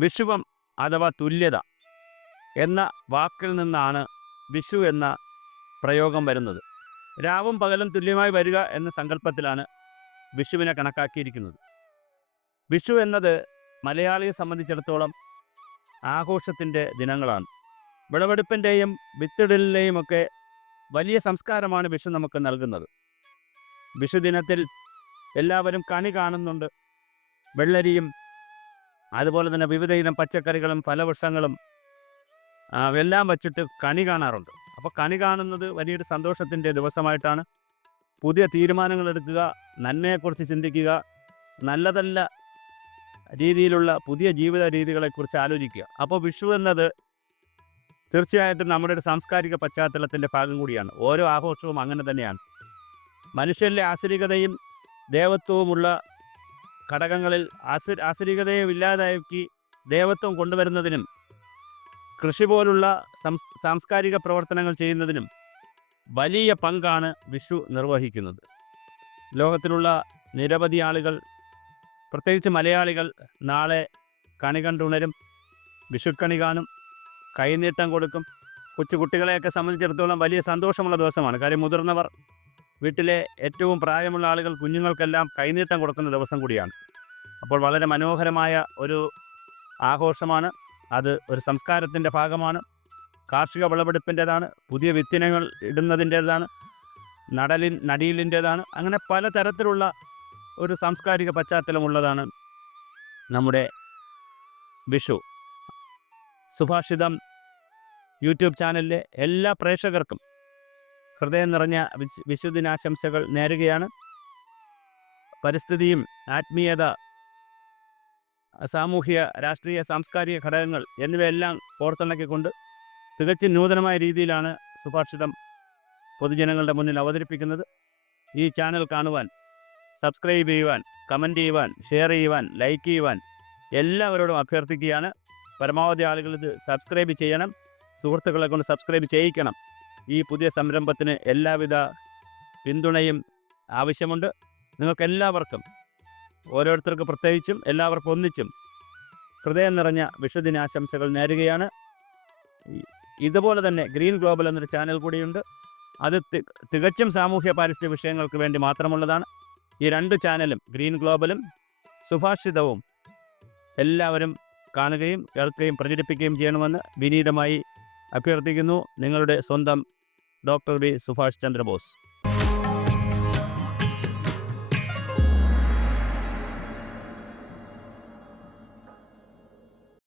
വിഷുവം അഥവാ തുല്യത എന്ന വാക്കിൽ നിന്നാണ് വിഷു എന്ന പ്രയോഗം വരുന്നത്. രാവും പകലും തുല്യമായി വരിക എന്ന സങ്കല്പത്തിലാണ് വിഷുവിനെ കണക്കാക്കിയിരിക്കുന്നത്. വിഷു എന്നത് മലയാളിയെ സംബന്ധിച്ചിടത്തോളം ആഘോഷത്തിൻ്റെ ദിനങ്ങളാണ്. വിളവെടുപ്പിൻ്റെയും വിത്തിടലിൻ്റെയും ഒക്കെ വലിയ സംസ്കാരമാണ് വിഷു നമുക്ക് നൽകുന്നത്. വിഷുദിനത്തിൽ എല്ലാവരും കണി കാണുന്നുണ്ട്. വെള്ളരിയും അതുപോലെ തന്നെ വിവിധ ഇനം പച്ചക്കറികളും ഫലവൃക്ഷങ്ങളും എല്ലാം വച്ചിട്ട് കണി കാണാറുണ്ട്. അപ്പോൾ കണി കാണുന്നത് വലിയൊരു സന്തോഷത്തിൻ്റെ ദിവസമായിട്ടാണ്. പുതിയ തീരുമാനങ്ങൾ എടുക്കുക, നന്മയെക്കുറിച്ച് ചിന്തിക്കുക, നല്ലതല്ല രീതിയിലുള്ള പുതിയ ജീവിത രീതികളെക്കുറിച്ച് ആലോചിക്കുക. അപ്പോൾ വിഷു എന്നത് തീർച്ചയായിട്ടും നമ്മുടെ ഒരു സാംസ്കാരിക പശ്ചാത്തലത്തിൻ്റെ ഭാഗം കൂടിയാണ്. ഓരോ ആഘോഷവും അങ്ങനെ തന്നെയാണ്. മനുഷ്യരിലെ ആസുരികതയും ദേവത്വവുമുള്ള ഘടകങ്ങളിൽ ആസുരികതയെ ഇല്ലാതാക്കി ദേവത്വം കൊണ്ടുവരുന്നതിനും കൃഷി പോലുള്ള സാംസ്കാരിക പ്രവർത്തനങ്ങൾ ചെയ്യുന്നതിനും വലിയ പങ്കാണ് വിഷു നിർവഹിക്കുന്നത്. ലോകത്തിലുള്ള നിരവധി ആളുകൾ, പ്രത്യേകിച്ച് മലയാളികൾ, നാളെ കണി കണ്ടുണരും, വിഷുക്കണി കാണും, കൈനീട്ടം കൊടുക്കും. കൊച്ചുകുട്ടികളെയൊക്കെ സംബന്ധിച്ചിടത്തോളം വലിയ സന്തോഷമുള്ള ദിവസമാണ്. കാര്യം മുതിർന്നവർ വീട്ടിലെ ഏറ്റവും പ്രായമുള്ള ആളുകൾ കുഞ്ഞുങ്ങൾക്കെല്ലാം കൈനീട്ടം കൊടുക്കുന്ന ദിവസം കൂടിയാണ്. അപ്പോൾ വളരെ മനോഹരമായ ഒരു ആഘോഷമാണ്. അത് ഒരു സംസ്കാരത്തിൻ്റെ ഭാഗമാണ്. കാർഷിക വിളവെടുപ്പിൻ്റേതാണ്, പുതിയ വിത്തിനങ്ങൾ ഇടുന്നതിൻ്റേതാണ്, നടീലിൻ്റേതാണ്. അങ്ങനെ പലതരത്തിലുള്ള ഒരു സാംസ്കാരിക പശ്ചാത്തലമുള്ളതാണ് നമ്മുടെ വിഷു. സുഭാഷിതം യൂട്യൂബ് ചാനലിലെ എല്ലാ പ്രേക്ഷകർക്കും ഹൃദയം നിറഞ്ഞ വിഷുദിനാശംസകൾ നേരുകയാണ്. പരിസ്ഥിതിയും ആത്മീയത, സാമൂഹിക രാഷ്ട്രീയ സാംസ്കാരിക ഘടകങ്ങൾ എന്നിവയെല്ലാം കോർത്തിണക്കിക്കൊണ്ട് തികച്ചും നൂതനമായ രീതിയിലാണ് സുഭാഷിതം പൊതുജനങ്ങളുടെ മുന്നിൽ അവതരിപ്പിക്കുന്നത്. ഈ ചാനൽ കാണുവാൻ, സബ്സ്ക്രൈബ് ചെയ്യുവാൻ, കമൻറ്റ് ചെയ്യുവാൻ, ഷെയർ ചെയ്യുവാൻ, ലൈക്ക് ചെയ്യുവാൻ എല്ലാവരോടും അഭ്യർത്ഥിക്കുകയാണ്. പരമാവധി ആളുകൾ ഇത് സബ്സ്ക്രൈബ് ചെയ്യണം, സുഹൃത്തുക്കളെ കൊണ്ട് സബ്സ്ക്രൈബ് ചെയ്യിക്കണം. ഈ പുതിയ സംരംഭത്തിന് എല്ലാവിധ പിന്തുണയും ആവശ്യമുണ്ട്. നിങ്ങൾക്കെല്ലാവർക്കും, ഓരോരുത്തർക്ക് പ്രത്യേകിച്ചും എല്ലാവർക്കും ഒന്നിച്ചും ഹൃദയം നിറഞ്ഞ വിഷുദിനാശംസകൾ നേരുകയാണ്. ഇതുപോലെ തന്നെ ഗ്രീൻ ഗ്ലോബൽ എന്നൊരു ചാനൽ കൂടിയുണ്ട്. അത് തികച്ചും സാമൂഹ്യ പാരിസ്ഥിതിക വിഷയങ്ങൾക്ക് വേണ്ടി മാത്രമുള്ളതാണ്. ഈ രണ്ട് ചാനലും, ഗ്രീൻ ഗ്ലോബലും സുഭാഷിതവും, എല്ലാവരും കാണുകയും കേൾക്കുകയും പ്രചരിപ്പിക്കുകയും ചെയ്യണമെന്ന് വിനീതമായി അഭ്യർത്ഥിക്കുന്നു. നിങ്ങളുടെ സ്വന്തം ഡോക്ടർ ബി സുഭാഷ് ചന്ദ്രബോസ്.